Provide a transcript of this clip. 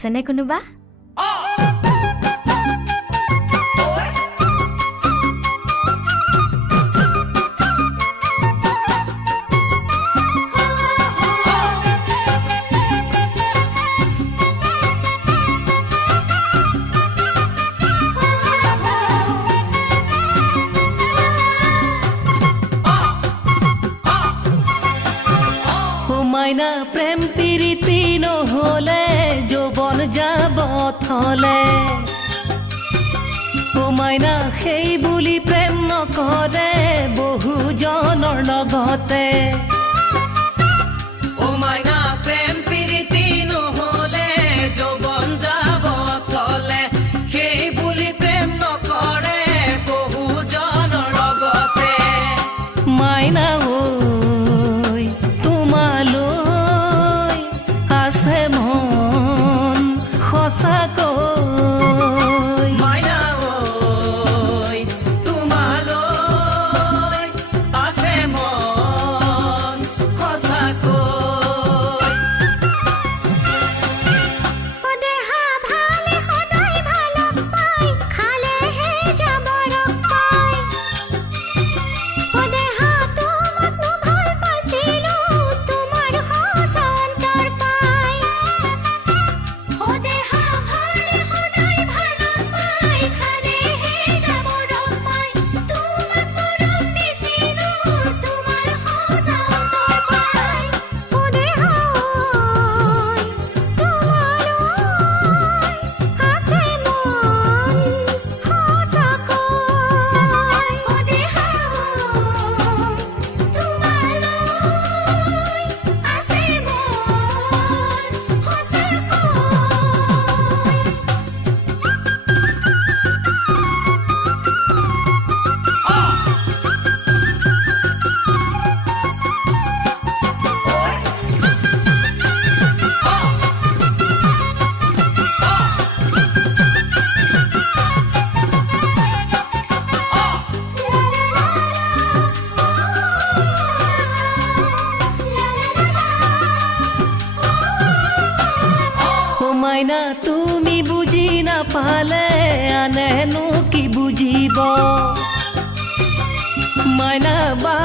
আছেনে কোনোবা? মাইনা প্ৰেম প্ৰীতি নহলে যৌবন যাব থলে ও মাইনা সেই বুলি প্ৰেম নকৰে বহুজনৰ লগতে ও মাইনা প্ৰেম প্ৰীতি নহলে যৌবন যাব থলে সেই বুলি প্ৰেম নকৰে বহুজনৰ লগতে মাইনা ঐ তোমালৈ আছে মন সঁচাকৈ মাইনা ঐ তোমালৈ আছে মন সঁচাকৈ মাইনা তুমি বুজি নাপালে আনেনো কি বুজিব মাইনা বা